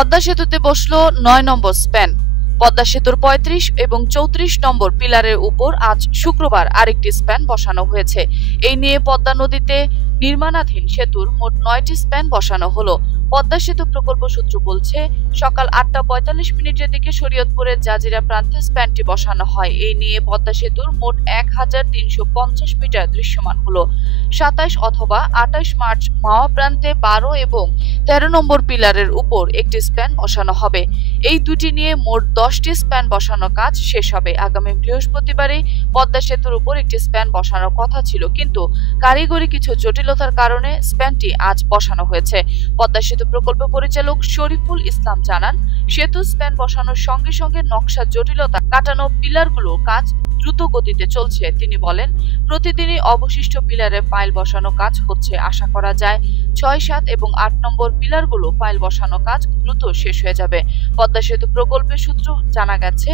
পদ্মা সেতুতে বসল ৯ নম্বর স্প্যান। পদ্মা সেতুর ৩৫ এবং ৩৪ নম্বর পিলারের উপর আজ শুক্রবার আরেকটি স্প্যান বসানো হয়েছে। এই নিয়ে পদ্মা নদীতে নির্মাণাধীন সেতুর মোট ৯টি স্প্যান বসানো হলো। পদ্মা সেতু প্রকল্প সূত্র বলছে, সকাল ৮টা ৪৫ দিকে শরীয়তপুরের জাজিরা প্রান্তে স্প্যানটি বসানো হয়। এই নিয়ে পদ্মা সেতুর মোট ১,৩৫০ মিটার দৃশ্যমান হলো। ২৭ অথবা ২৮ মার্চ মাওয়া প্রান্তে ১২ এবং ১৩ নম্বর পিলারের উপর একটি স্প্যান বসানো হবে। এই দুটি নিয়ে মোট ১০টি স্প্যান বসানোর কাজ শেষ হবে। আগামী বৃহস্পতিবারে পদ্মা সেতুর উপর একটি স্প্যান বসানোর কথা ছিল, কিন্তু কারিগরি কিছু জটিলতার কারণে স্প্যানটি আজ বসানো হয়েছে। পদ্মা সেতু প্রকল্প পরিচালক শরীফুল ইসলাম জানান, সেতু স্প্যান বসানোর সঙ্গে সঙ্গে নকশা জটিলতা কাটানো পিলারগুলোর কাজ দ্রুত গতিতে চলছে। তিনি বলেন, প্রতিদিনই অবশিষ্ট পিলারে পাইল বসানো কাজ হচ্ছে। আশা করা যায় ৬, ৭ এবং ৮ নম্বর পিলারগুলো পাইল বসানো কাজ দ্রুত শেষ হয়ে যাবে। পদ্মা সেতু প্রকল্পের সূত্র জানা গেছে,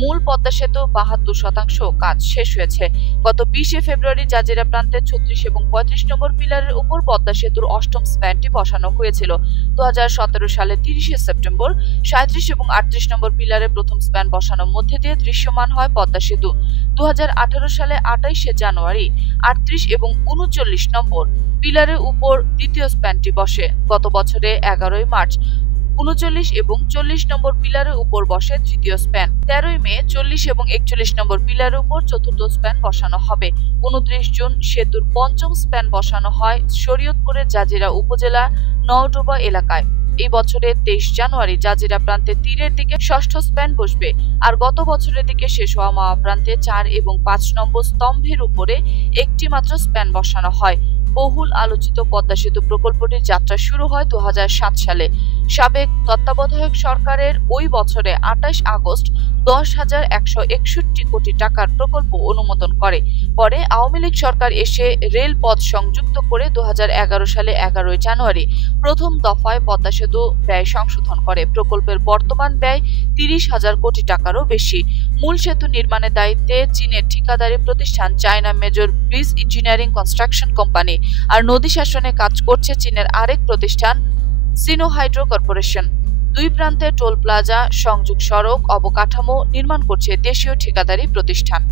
মূল পদ্মা সেতু ৭২% কাজ শেষ হয়েছে। গত ২০ ফেব্রুয়ারি জাজিরা প্রান্তে ৩৬ এবং ৩৫ নম্বর পিলারের উপর পদ্মা সেতুর ৮ম স্প্যানটি বসানো হয়েছিল। ২০১৭ সালের ৩০ সেপ্টেম্বর ৩৭ এবং ৩৮ নম্বর পিলারে প্রথম স্প্যান বসানোর মধ্যে দিয়ে দৃশ্যমান হয় পদ্মা সেতু। ২০১৮ সালে ২৮ জানুয়ারি ৩৮ এবং ৩৯ নম্বর পিলারের উপর দ্বিতীয় স্প্যানটি বসে। গত বছরে ১১ মার্চ ৩৯ এবং ৪০ নম্বর পিলারের উপর বসে তৃতীয় স্প্যান। ১৩ মে ৪০ এবং ৪১ নম্বর পিলারের উপর চতুর্থ স্প্যান বসানো হবে। ২৯ জুন সেতুর ৫ম স্প্যান বসানো হয় শরীয়তপুরের জাজিরা উপজেলা নওডোবা এলাকায়। এই বছরের ২৩ জানুয়ারি জাজিরা প্রান্তে তীরের দিকে ৬ষ্ঠ স্প্যান বসবে। আর গত বছরের দিকে শেষ হওয়া মাওয়া প্রান্তে ৪ এবং ৫ নম্বর স্তম্ভের উপরে একটি মাত্র স্প্যান বসানো হয়। বহুল আলোচিত পদ্মা সেতু প্রকল্পটির যাত্রা শুরু হয় ২০০৭ সালে। সাবেক তত্ত্বাবধায়ক সরকারের ওই বছরে ২৮ আগস্ট ১০,১৬১ কোটি টাকার প্রকল্প অনুমোদন করে। পরে আওয়ামী লীগ সরকার এসে রেলপথ সংযুক্ত করে ২০১১ সালে ১১ জানুয়ারি প্রথম দফায় পদ্মা সেতু ব্যয় সংশোধন করে। প্রকল্পের বর্তমান ব্যয় ৩০,০০০ কোটি টাকারও বেশি। মূল সেতু নির্মাণের দায়িত্বে চীনের ঠিকাদারি প্রতিষ্ঠান China major bridge engineering construction company, আর নদী শাসনে কাজ করছে চীনের আরেক প্রতিষ্ঠান সিনোহাইড্রো কর্পোরেশন। দুই প্রান্তে টোল প্লাজা, সংযোগ সড়ক, অবকাঠামো নির্মাণ করছে দেশীয় ঠিকাদারি প্রতিষ্ঠান।